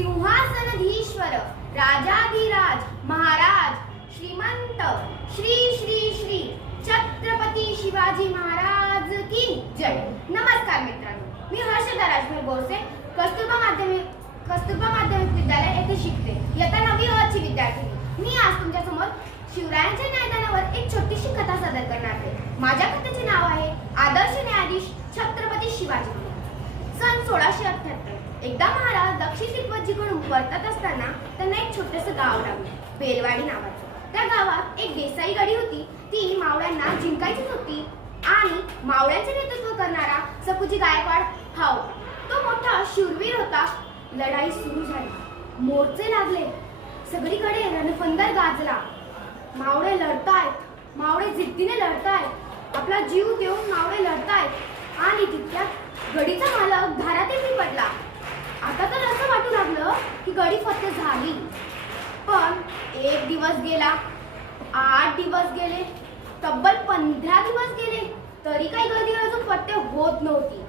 सिंहासनधीश्वर राजाधिराज महाराज श्रीमंत श्री श्री श्री छत्रपती शिवाजी महाराज की जय। नमस्कार मित्रांनो, मी हर्षदा राजवीर बोरसे कस्तुरबा माध्यमिक विद्यालय येथे शिकते। इयत्ता 9वी ची विद्यार्थी मी आज तुमच्या समोर शिवरायांच्या न्यायदानावर एक छोटीशी कथा सादर करणार आहे। माझ्या कथेचे नाव आहे आदर्श न्यायाधीश छत्रपती शिवाजी महाराज। सन 1678 एकदा महाराज दक्षिण तिब्बतजीकडून परतत असताना त्यांना एक छोटेसे गाव लागले, बेलवाडी नावाचे। त्या गावात एक देसाई गडी होती, ती मावळ्यांना जिंकायची होती आणि मावळ्यांचे नेतृत्व करणारा सपूजी गायकवाड हा तो मोठा शूरवीर होता। लढाई सुरू झाली, मोर्चे लागले, सगळीकडे रणफंदर गाजला। मावळे लढतायत, मावळे जिद्दीने लढतायत, आपला जीव देऊन मावळे लढतायत आणि तितक्यात गडीचा मालक धारातीर्थी पडला। आता तर असं वाटू लागलं की गडी फत्ते झाली, पण एक दिवस गेला, 8 दिवस गेले, तब्बल 15 दिवस गेले, तरी काही गडी अजून फत्ते होत नव्हती।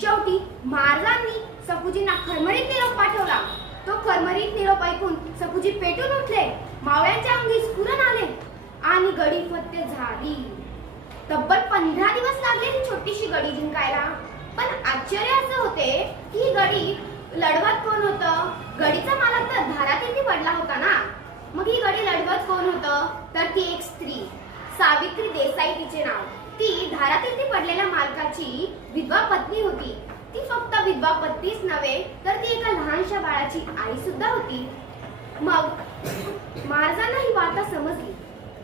शेवटी महाराजांनी सपूजींना खरमरीत निरोप पाठवला। तो खरमरीत निरोप ऐकून सपूजी पेटून उठले, मावळ्यांच्या अंगी स्फुरण आले आणि गडी फत्ते झाली। तब्बल 15 दिवस लागले ही छोटीशी गडी जिंकायला। पण आश्चर्य असं होते की ही गडी लढवत कोण होतं? गडीचा मालक तर धारातीर्थी पडला होता ना। मग ही गडी लढवत कोण होतं? तर ती एक स्त्री, सावित्री देसाई तिचे नाव। ती धारातीर्थी पडलेल्या मालकाची विधवा पत्नी होती। ती फक्त विधवा पत्नीच नव्हे तर ती एका लहानशा बाळाची आई सुद्धा होती। मग महाराजांना ही वार्ता समजली।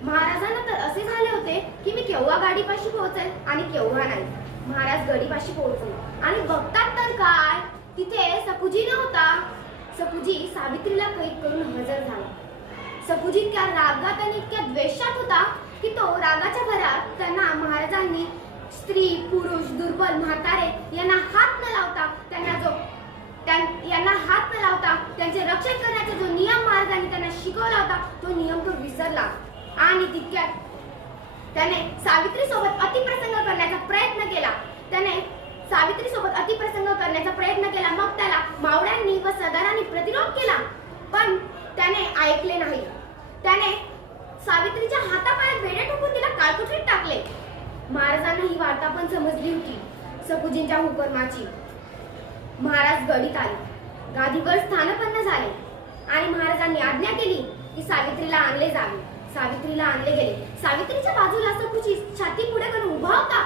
महाराजांना तर असे झाले होते की मी केव्हा गाडीपाशी पोहोचेल आणि केव्हा नाही। महाराज गडीपाशी पोहोचले आणि बघतात तर काय, तिथे सपूजी नव्हता। सपूजी सावित्रीला कैद करून हजर झाला। सपूजी त्या रागात आणि इतक्या द्वेषात होता की तो रागाच्या भरात त्यांना महाराजांनी स्त्री, पुरुष, दुर्बल, म्हातारे यांना हात न लावता त्यांचे रक्षण करण्याचा जो नियम महाराजांनी त्यांना शिकवला होता तो नियम तो विसरला आणि तितक्यात त्याने सावित्री सोबत अतिप्रसंग करण्याचा प्रयत्न केला। मग त्याला मावळ्यांनी व सरदारांनी प्रतिरोध केला, पण त्याने ऐकले नाही। त्याने सावित्रीच्या हातापायात बेडे ठोकून तिला काळकुटीत टाकले। महाराजांना ही वार्ता पण समजली होती सपूजींच्या हुकमाची। महाराज गडीत आले, गादीवर स्थानपन्न झाले आणि महाराजांनी आज्ञा केली की सावित्रीला आणले जावे। सावित्रीला आणले गेले। सावित्रीच्या बाजूला सपूजी छाती पुढे करून उभा होता।